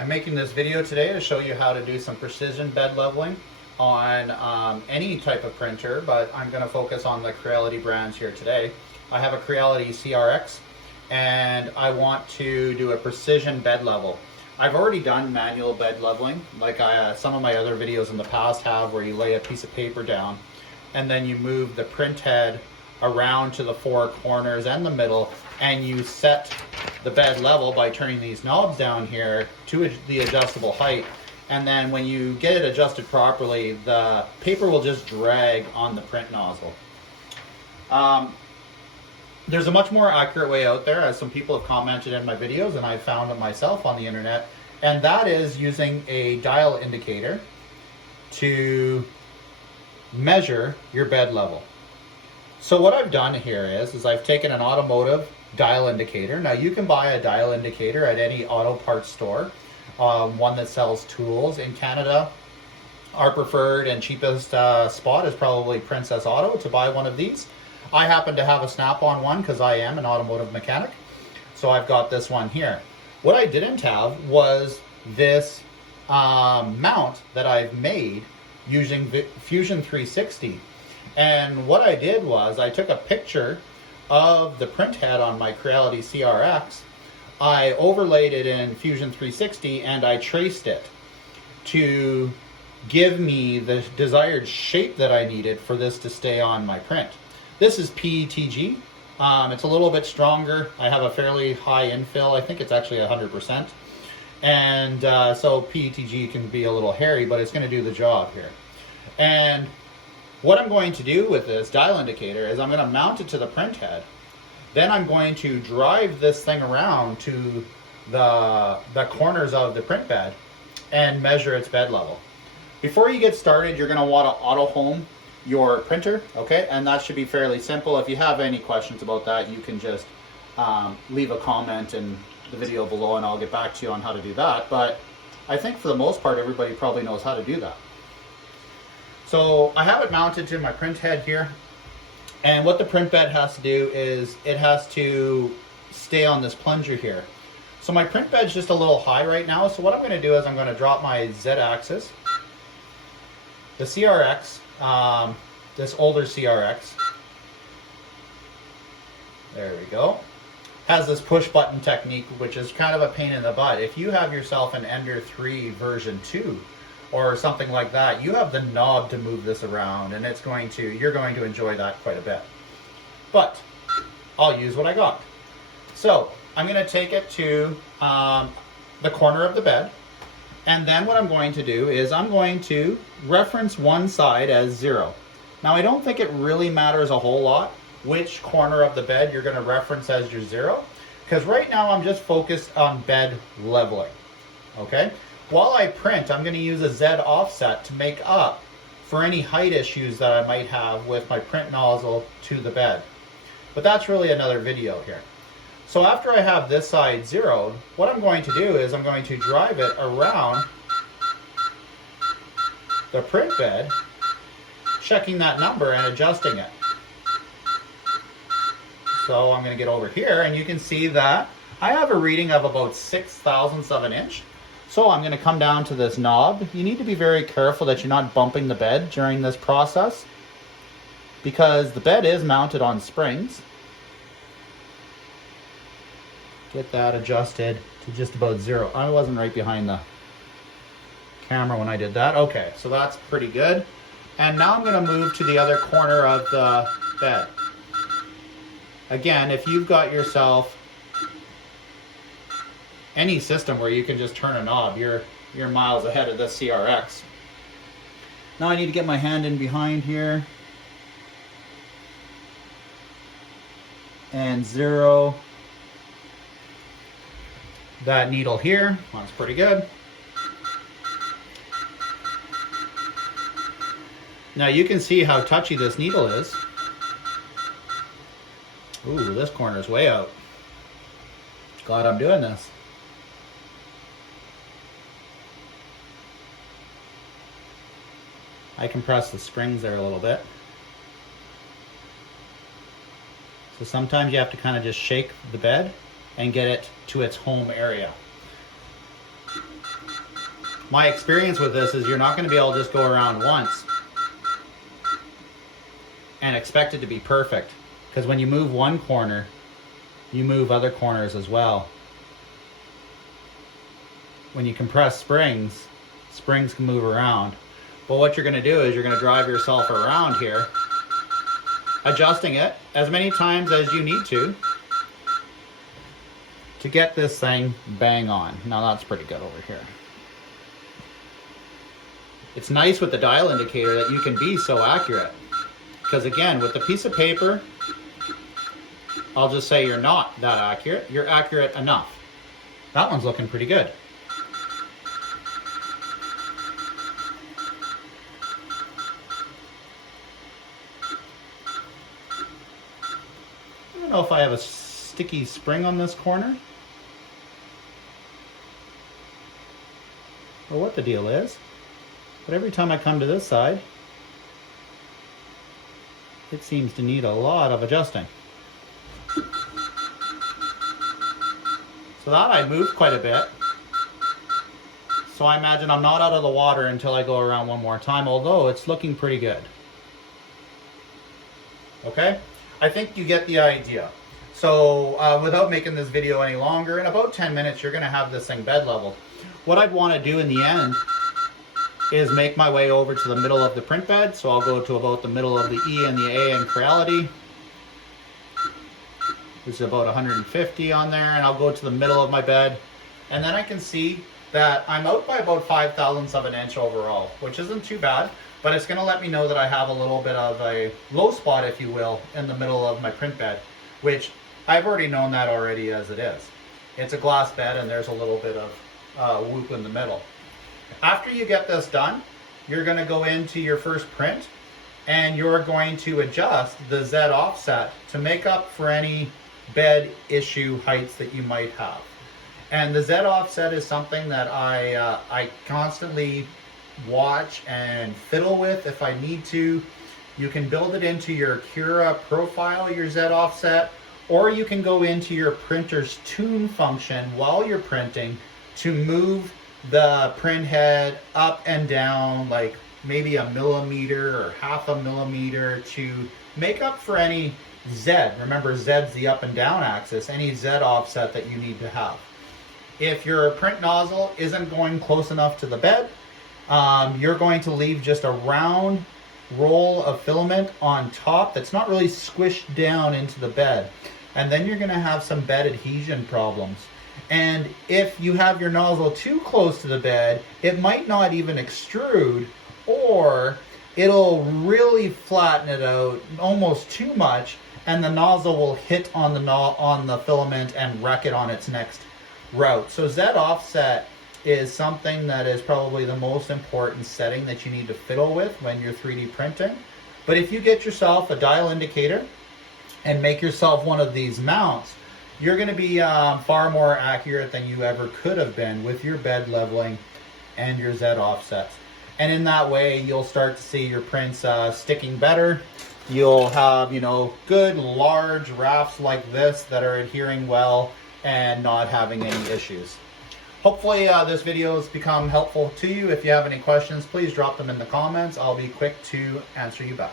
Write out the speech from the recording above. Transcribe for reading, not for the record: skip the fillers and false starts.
I'm making this video today to show you how to do some precision bed leveling on any type of printer, but I'm going to focus on the Creality brands here today. I have a Creality CRX and I want to do a precision bed level. I've already done manual bed leveling, like some of my other videos in the past have, where you lay a piece of paper down and then you move the print head around to the four corners and the middle, and you set the bed level by turning these knobs down here to the adjustable height. And then when you get it adjusted properly, the paper will just drag on the print nozzle. There's a much more accurate way out there, as some people have commented in my videos, and I found it myself on the internet, and that is using a dial indicator to measure your bed level. So what I've done here is I've taken an automotive dial indicator. Now you can buy a dial indicator at any auto parts store, one that sells tools. In Canada, our preferred and cheapest spot is probably Princess Auto to buy one of these. I happen to have a Snap-on one because I am an automotive mechanic, so I've got this one here. What I didn't have was this mount that I've made using Fusion 360. And what I did was I took a picture of the print head on my Creality CRX, I overlaid it in Fusion 360, and I traced it to give me the desired shape that I needed for this to stay on my print. This is PETG. It's a little bit stronger. I have a fairly high infill. I think it's actually 100%. And so PETG can be a little hairy, but it's going to do the job here. And what I'm going to do with this dial indicator is I'm going to mount it to the print head. Then I'm going to drive this thing around to the corners of the print bed and measure its bed level. Before you get started, you're going to want to auto home your printer, okay? And that should be fairly simple. If you have any questions about that, you can just leave a comment in the video below and I'll get back to you on how to do that. But I think for the most part, everybody probably knows how to do that. So I have it mounted to my print head here, and what the print bed has to do is it has to stay on this plunger here. So my print bed's just a little high right now, so what I'm going to do is I'm going to drop my Z-axis. The CRX, this older CRX, there we go, has this push button technique, which is kind of a pain in the butt. If you have yourself an Ender 3 version 2, or something like that, you have the knob to move this around, and you're going to enjoy that quite a bit. But I'll use what I got. So I'm going to take it to the corner of the bed, and then what I'm going to do is I'm going to reference one side as 0. Now I don't think it really matters a whole lot which corner of the bed you're going to reference as your 0, because right now I'm just focused on bed leveling, okay? While I print, I'm going to use a Z offset to make up for any height issues that I might have with my print nozzle to the bed. But that's really another video here. So after I have this side zeroed, what I'm going to do is I'm going to drive it around the print bed, checking that number and adjusting it. So I'm going to get over here, and you can see that I have a reading of about 6/1000ths of an inch. So I'm going to come down to this knob. You need to be very careful that you're not bumping the bed during this process, because the bed is mounted on springs. Get that adjusted to just about 0. I wasn't right behind the camera when I did that. Okay, so that's pretty good. And now I'm going to move to the other corner of the bed. Again, if you've got yourself any system where you can just turn a knob, you're miles ahead of this CRX. Now I need to get my hand in behind here and 0 that needle here. That's pretty good. Now you can see how touchy this needle is. Ooh, this corner's way out. Glad I'm doing this. I compress the springs there a little bit. So sometimes you have to kind of just shake the bed and get it to its home area. my experience with this is you're not going to be able to just go around once and expect it to be perfect. Because when you move one corner, you move other corners as well. When you compress springs, springs can move around. But what you're going to do is you're going to drive yourself around here, adjusting it as many times as you need to get this thing bang on. Now that's pretty good over here. It's nice with the dial indicator that you can be so accurate. Because again, with the piece of paper, I'll just say you're not that accurate. You're accurate enough. That one's looking pretty good. I don't know if I have a sticky spring on this corner, or what the deal is, but every time I come to this side, it seems to need a lot of adjusting. So that I moved quite a bit. So I imagine I'm not out of the water until I go around one more time, although it's looking pretty good. Okay? I think you get the idea. So without making this video any longer, in about 10 minutes you're going to have this thing bed leveled. What I'd want to do in the end is make my way over to the middle of the print bed. So I'll go to about the middle of the E and the A in Creality. There's about 150 on there, and I'll go to the middle of my bed. And then I can see that I'm out by about 5/1000ths of an inch overall, which isn't too bad, but it's going to let me know that I have a little bit of a low spot, if you will, in the middle of my print bed, which I've already known that already as it is. It's a glass bed and there's a little bit of whoop in the middle. After you get this done, you're going to go into your first print and you're going to adjust the Z offset to make up for any bed issue heights that you might have. And the Z offset is something that I constantly watch and fiddle with if I need to. You can build it into your Cura profile, your Z offset, or you can go into your printer's tune function while you're printing to move the print head up and down like maybe 1 millimeter or 0.5 millimeter to make up for any Z. Remember, Z's the up and down axis, any Z offset that you need to have. If your print nozzle isn't going close enough to the bed, you're going to leave just a round roll of filament on top that's not really squished down into the bed. And then you're going to have some bed adhesion problems. And if you have your nozzle too close to the bed, it might not even extrude, or it'll really flatten it out almost too much, and the nozzle will hit on the filament and wreck it on its next route. So Z offset is something that is probably the most important setting that you need to fiddle with when you're 3D printing. But if you get yourself a dial indicator and make yourself one of these mounts, you're going to be far more accurate than you ever could have been with your bed leveling and your Z offsets. And in that way, you'll start to see your prints sticking better. You'll have, good large rafts like this that are adhering well and not having any issues. Hopefully this video has become helpful to you. If you have any questions, please drop them in the comments. I'll be quick to answer you back.